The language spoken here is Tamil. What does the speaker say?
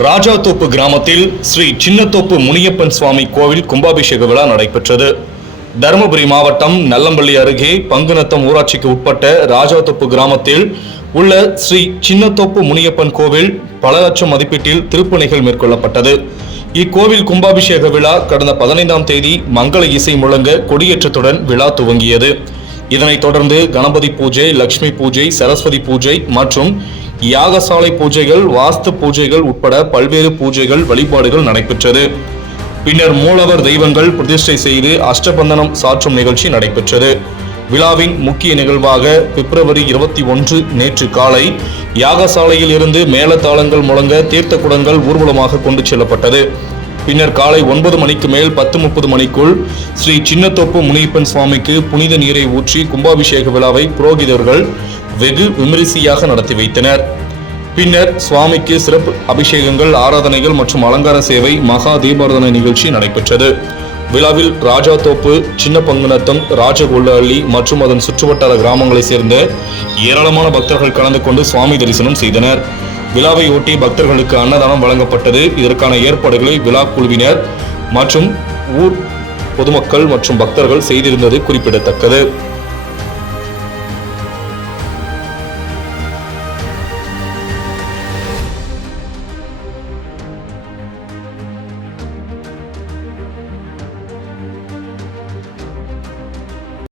ராஜாத்தோப்பு கிராமத்தில் ஸ்ரீ சின்னத்தோப்பு முனியப்பன் சுவாமி கோவில் கும்பாபிஷேக விழா நடைபெற்றது. தருமபுரி மாவட்டம் நல்லம்பள்ளி அருகே பங்குநத்தம் ஊராட்சிக்கு உட்பட்ட ராஜாத்தோப்பு கிராமத்தில் உள்ள ஸ்ரீ சின்னத்தோப்பு முனியப்பன் கோவில் பல லட்சம் மதிப்பீட்டில் திருப்பணிகள் மேற்கொள்ளப்பட்டது. இக்கோவில் கும்பாபிஷேக விழா கடந்த 15ஆம் தேதி மங்கள இசை முழங்க கொடியேற்றத்துடன் விழா துவங்கியது. இதனைத் தொடர்ந்து கணபதி பூஜை, லட்சுமி பூஜை, சரஸ்வதி பூஜை மற்றும் யாகசாலை பூஜைகள், வாஸ்து பூஜைகள் உட்பட பல்வேறு பூஜைகள், வழிபாடுகள் நடைபெற்றது. பின்னர் மூலவர் தெய்வங்கள் பிரதிஷ்டை செய்து அஷ்டபந்தனம் சாற்றும் நிகழ்ச்சி நடைபெற்றது. விழாவின் முக்கிய நிகழ்வாக பிப்ரவரி 21 நேற்று காலை யாகசாலையில் இருந்து மேளதாளங்கள் முழங்க தீர்த்த குடங்கள் ஊர்வலமாக கொண்டு செல்லப்பட்டது. பின்னர் காலை 9 மணிக்கு மேல் 10:30 மணிக்குள் ஸ்ரீ சின்னத்தோப்பு முனியப்பன் சுவாமிக்கு புனித நீரை ஊற்றி கும்பாபிஷேக விழாவை புரோகிதர்கள் வெகு விமரிசையாக நடத்தி வைத்தனர். பின்னர் சுவாமிக்கு சிறப்பு அபிஷேகங்கள், ஆராதனைகள் மற்றும் அலங்கார சேவை, மகா தீபாராதனை நிகழ்ச்சி நடைபெற்றது. விழாவில் ராஜாத்தோப்பு, சின்ன பங்குநத்தம், ராஜகொல்லஹள்ளி மற்றும் அதன் சுற்றுவட்டார கிராமங்களைச் சேர்ந்த ஏராளமான பக்தர்கள் கலந்து கொண்டு சுவாமி தரிசனம் செய்தனர். விழாவை ஒட்டி பக்தர்களுக்கு அன்னதானம் வழங்கப்பட்டது. இதற்கான ஏற்பாடுகளை விழா குழுவினர் மற்றும் ஊர் பொதுமக்கள் மற்றும் பக்தர்கள் செய்திருந்தது குறிப்பிடத்தக்கது.